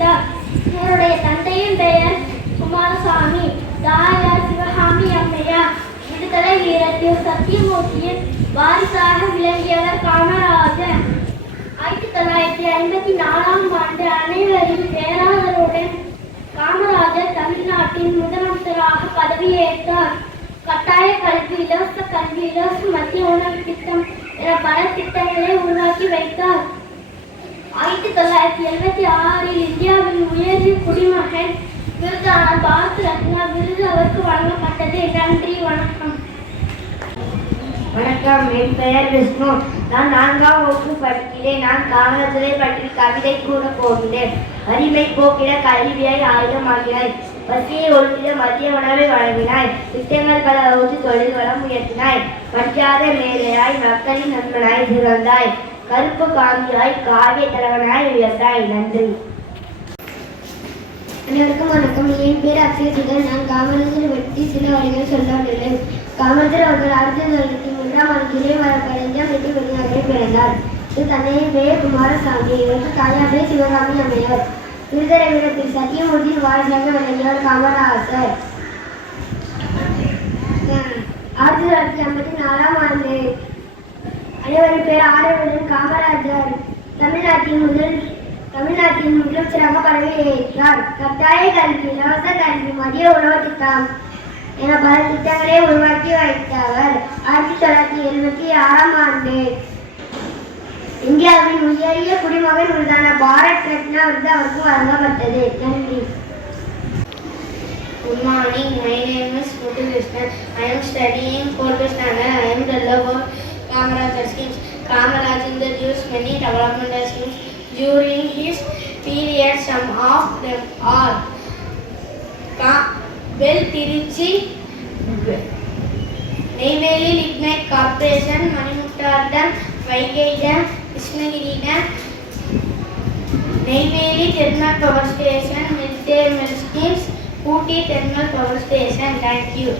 பிறந்தார். இவருடைய தந்தையின் பெயர் குமாரசாமி, தாயார் சிவகாமி அம்மையார். விடுதலை வீரத்தில் சத்தியமூர்த்தியின் வாரிசாக விளங்கியவர் காமராஜர். 1954 ஆண்டு அனைவரின் பேராதரவுடன் காமராஜர் தமிழ்நாட்டின் முதலமைச்சராக பதவியேற்றார். கட்டாய கல்வி, இலவச கல்வி, இலவச மத்திய உணவு திட்டம் என பல திட்டங்களை உருவாக்கி வைத்தார். 1976 இந்தியாவின் உயரிய குடிமகன் விருதான பாரத் ரத்னா விருது அவருக்கு வழங்கப்பட்டது. நன்றி, வணக்கம். வணக்கம், என் பெயர் விஷ்ணு. நான் 4ஆம் வகுப்பு படிக்கிறேன். நான் காமராஜரை பற்றி கவிதை கூற போகிறேன். அறிவை போக்கிட கல்வியை ஆயுதமாக்கினாய், பசியை ஒழித்திட மதிய உணவை வழங்கினாய், திட்டங்கள் பல வகுத்து தொழில் வளம் உயர்த்தினாய், பற்றாத மேலையாய் மக்களின் நண்பனாய் சிறந்தாய், கருப்பு காந்தியாய் காவிய தலைவனாய் உயர்ந்தாய். நன்றி. அனைவருக்கும் வணக்கம். என் பேர் அக்ஷயசுதன். நான் காமராஜரை பற்றி சில வரிகள் சொல்ல உள்ளேன். காமராஜர் அவர்கள் 1903 ஆண்டு ஜூலை மாதம் 15ஆம் தேதி வெளிநகரில் பிறந்தார். இவர் தந்தையின் பெயர் குமாரசாமி, இவருக்கு தாயார் பெயர் சிவகாமி அம்மையார். விடுதலை வீரத்தில் சத்தியமூர்த்தியின் வாரிசாக விளங்கியவர் காமராஜர். 1954ஆம் ஆண்டு அனைவரின் பேர் ஆதரவுடன் காமராஜர் தமிழ்நாட்டின் முதலமைச்சராக பதவியேற்றார். கட்டாய கல்வி, இலவச கல்வி, மதிய உணவு திட்டம் என பல திட்டங்களை உருவாக்கி வைத்தவர். 1976ஆம் ஆண்டு இந்தியாவின் உயரிய குடிமகன் விருதான பாரத் ரத்னா விருது அவருக்கு வழங்கப்பட்டது. நன்றி. Good morning. My name is Muthu Krishnan. I am studying 4th standard. I am the lover of Kamaraj schemes. Kamaraj introduced many developmental schemes during his period. Some of them are Bell Tiruchi, Neyveli Lignite Corporation, Manimuttar Dam, Vaigai Dam, Krishnagiri Dam, Neyveli Thermal Power Station, Midday Mill Schemes, Ooty Thermal Power Station. Thank you.